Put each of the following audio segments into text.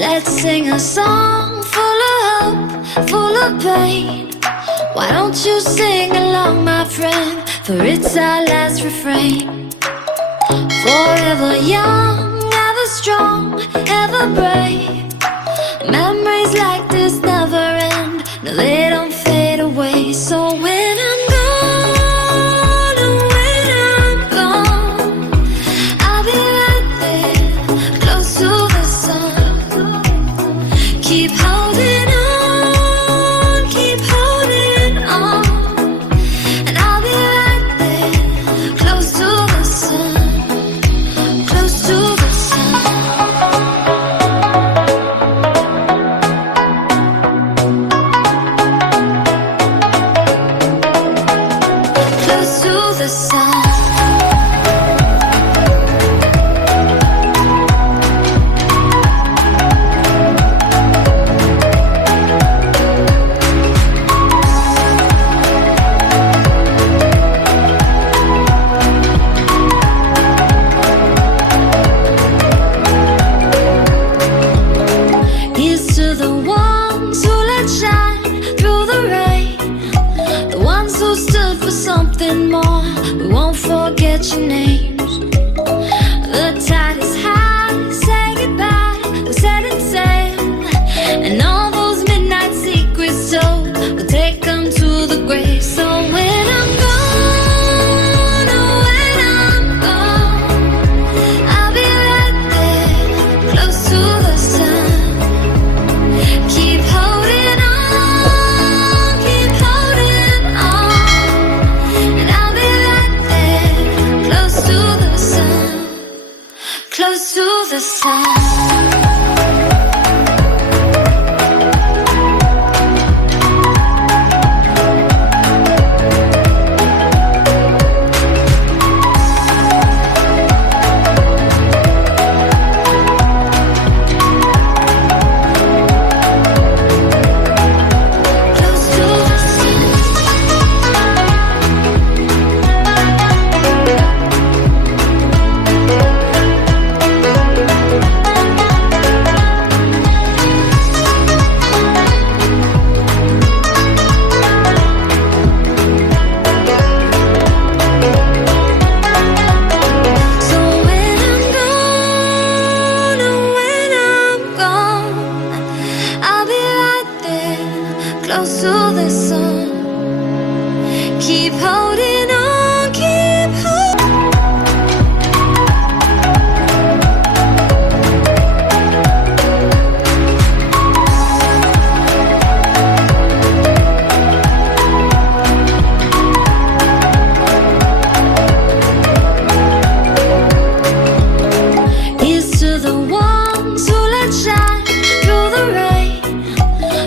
Let's sing a song full of hope, full of pain. Why don't you sing along, my friend? For it's our last refrain. Forever young, ever strong, ever brave. Memories like this never end. No, they don't fade away. So when I'm gone, and when I'm gone, I'll be right there, close to the sun. Keep holding on, keep holding on. And I'll be right there, close to the sun, close to the sun. Close to the sun. Here's to the ones who let shine through the rain, the ones who stood for something more. We won't forget your names. The tide is high, say goodbye, we're setting sail. And all those midnight secrets told, we'll take them to the grave. So when I'm gone, oh when I'm gone, I'll be right there, close to the sun. Keep holding on, keep holding on. And I'll be right there, close to the sun, close to the sun. Close to the sun. Keep holding on, keep holding. Here's to the ones who let shine through the rain,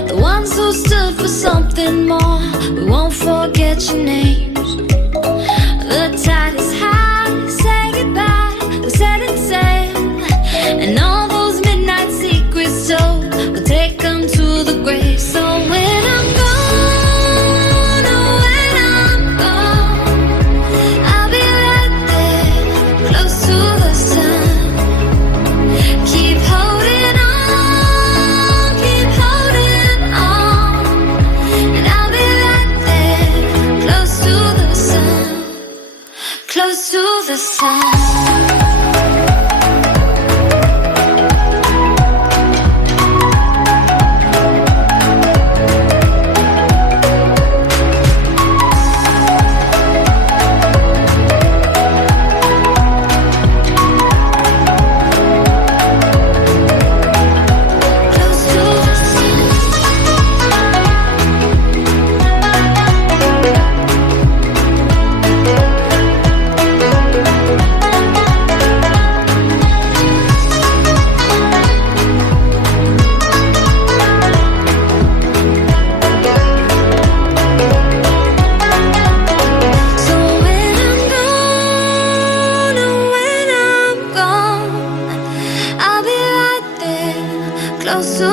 the ones who stood for something more. We won't forget your names. The tide is high, say goodbye, we're setting sail. And all those midnight secrets told, we'll take them to the grave. So when I'm gone, oh when I'm gone, I'll be right there, close to the sun. Keep holding on, keep holding on. And I'll be right there, close to the sun, close to the sun. Close to